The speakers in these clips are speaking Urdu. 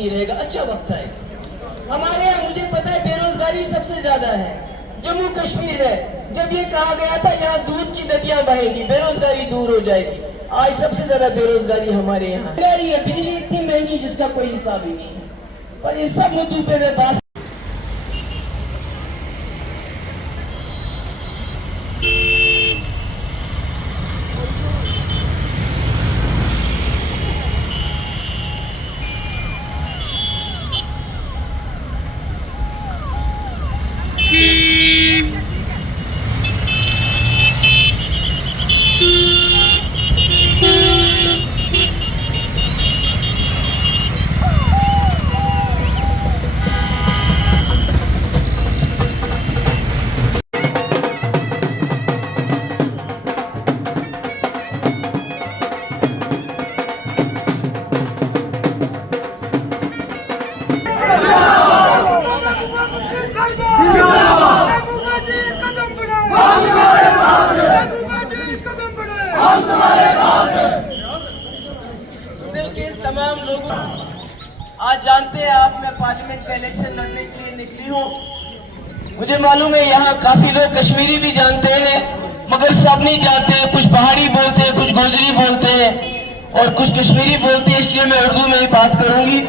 نہیں رہے گا. اچھا وقت ہے. ہمارے یہاں مجھے پتا ہے بے روزگاری سب سے زیادہ ہے. جموں کشمیر ہے. جب یہ کہا گیا تھا یہاں دودھ کی ندیاں بہیں گی, بے روزگاری دور ہو جائے گی, آج سب سے زیادہ بے روزگاری ہمارے یہاں ہے. بجلی اتنی مہنگی جس کا کوئی حساب ہی نہیں ہے. اور یہ سب مدعو پہ میں بات تمام لوگوں آج جانتے ہیں آپ, میں پارلیمنٹ کا الیکشن لڑنے کے لیے نکلی ہوں. مجھے معلوم ہے یہاں کافی لوگ کشمیری بھی جانتے ہیں, مگر سب نہیں جانتے. کچھ پہاڑی بولتے ہیں, کچھ گوجری بولتے ہیں, اور کچھ کشمیری بولتے ہیں. اس لیے میں اردو میں ہی بات کروں گی.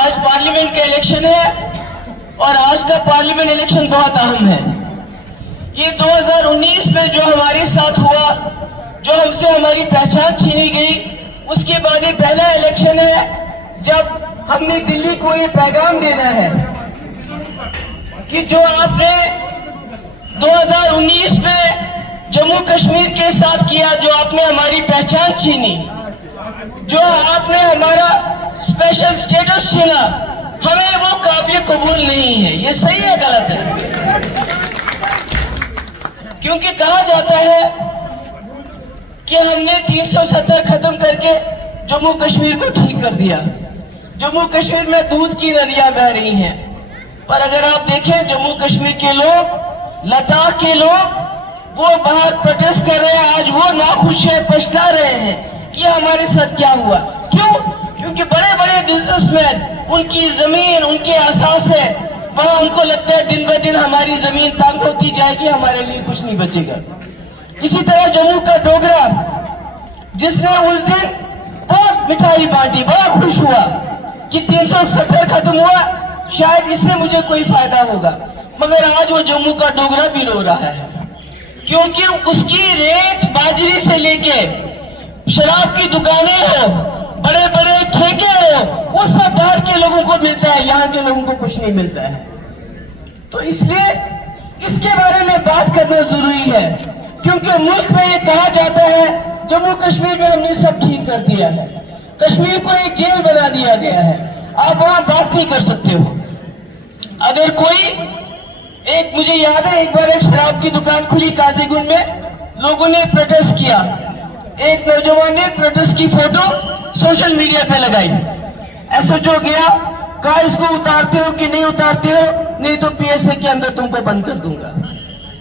آج پارلیمنٹ کا الیکشن ہے, اور آج کا پارلیمنٹ الیکشن بہت اہم ہے. یہ 2019 میں جو ہمارے ساتھ ہوا, جو ہم سے ہماری پہچان چھینی گئی, اس کے بعد یہ پہلا الیکشن ہے جب ہم نے دلی کو یہ پیغام دینا ہے کہ جو آپ نے 2019 میں جموں کشمیر کے ساتھ کیا, جو آپ نے ہماری پہچان چھینی, جو آپ نے ہمارا اسپیشل سٹیٹس چھینا, ہمیں وہ قابل قبول نہیں ہے. یہ صحیح ہے غلط ہے؟ کیونکہ کہا جاتا ہے کہ ہم نے 370 ختم کر کے جموں کشمیر کو ٹھیک کر دیا. جموں کشمیر میں دودھ کی ندیاں بہ رہی ہیں, پر اگر آپ دیکھیں جموں کشمیر کے لوگ, لداخ کے لوگ, وہ باہر پروٹیسٹ کر رہے ہیں. آج وہ ناخوش ہیں, پچھتا رہے ہیں کہ ہمارے ساتھ کیا ہوا. کیوں؟ کیونکہ بڑے بڑے بزنس مین, ان کی زمین, ان کے اثاثے, وہاں ان کو لگتا ہے دن بہ دن ہماری زمین تنگ ہوتی جائے گی, ہمارے لیے کچھ نہیں بچے گا. اسی طرح جموں کا ڈوگرا, جس نے اس دن بہت مٹھائی بانٹی, بڑا خوش ہوا کہ 370 ختم ہوا, شاید اس سے مجھے کوئی فائدہ ہوگا, مگر آج وہ جموں کا ڈوگرا بھی رو رہا ہے. کیونکہ اس کی ریت باجری سے لے کے شراب کی دکانیں ہو, بڑے بڑے ٹھیکے ہو, وہ سب باہر کے لوگوں کو ملتا ہے, یہاں کے لوگوں کو کچھ نہیں ملتا ہے. تو اس لیے اس کے بارے میں بات کرنا ضروری ہے, کیونکہ ملک میں یہ کہا جاتا ہے جموں کشمیر میں ہم نے سب ٹھیک کر دیا ہے, کشمیر کو ایک جیل بنا دیا گیا ہے, آپ وہاں بات نہیں کر سکتے ہو. اگر کوئی مجھے یاد ہے ایک بار ایک شراب کی دکان کھلی قاضی گنج میں, لوگوں نے پروٹیسٹ کیا, ایک نوجوان نے پروٹیسٹ کی فوٹو سوشل میڈیا پہ لگائی. ایسا جو گیا, کہا اس کو اتارتے ہو کہ نہیں اتارتے ہو, نہیں تو پی ایس اے کے اندر تم کو بند کر دوں گا.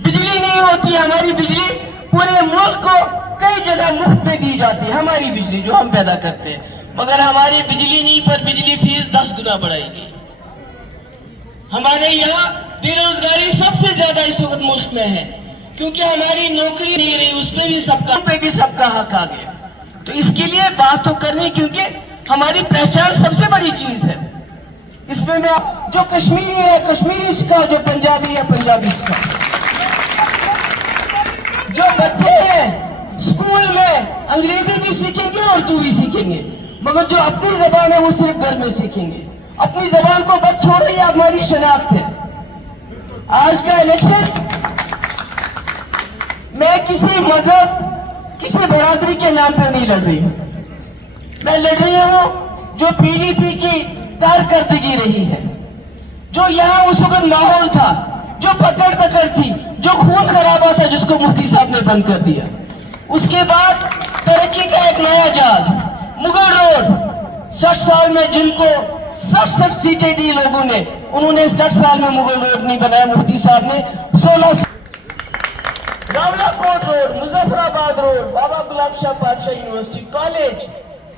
بجلی نہیں ہوتی, ہماری بجلی پورے ملک کو کئی جگہ مفت میں دی جاتی ہے, ہماری بجلی جو ہم پیدا کرتے ہیں, مگر ہماری بجلی نہیں پر بجلی فیس 10 گنا بڑھائی گئی. ہمارے یہاں بے روزگاری سب سے زیادہ اس وقت ملک میں ہے, کیونکہ ہماری نوکری نہیں رہی, اس پہ بھی سب کا حق آ گیا. تو اس کے لیے بات تو کرنی, کیونکہ ہماری پہچان سب سے بڑی چیز ہے. اس میں جو کشمیری ہے کشمیری سکھا, جو پنجابی ہے پنجابی سکھا. جو بچے ہیں اسکول میں انگریزی بھی سیکھیں گے, اردو بھی سیکھیں گے, مگر جو اپنی زبان ہے وہ صرف گھر میں سیکھیں گے. اپنی زبان کو بچ چھوڑے, یہ ہماری شناخت ہے. آج کا الیکشن میں کسی مذہب, کسی برادری کے نام پہ نہیں لڑ رہی ہوں, میں لڑ رہی ہوں جو پی ڈی پی کی کارکردگی رہی ہے, جو یہاں اس وقت ماحول تھا, جو پکڑ دکڑ تھی, جو خون خرابہ تھا, جس کو مفتی صاحب نے بند کر دیا. اس کے بعد ترقی کا ایک نیا جال, مغل روڈ, 60 سال میں جن کو 60 سیٹیں دی لوگوں نے, انہوں نے 60 سال میں مغل روڈ نہیں بنایا, مفتی صاحب نے 16. راولا کوٹ روڈ, مظفر آباد روڈ, بابا گلاب شاہ بادشاہ یونیورسٹی, کالج,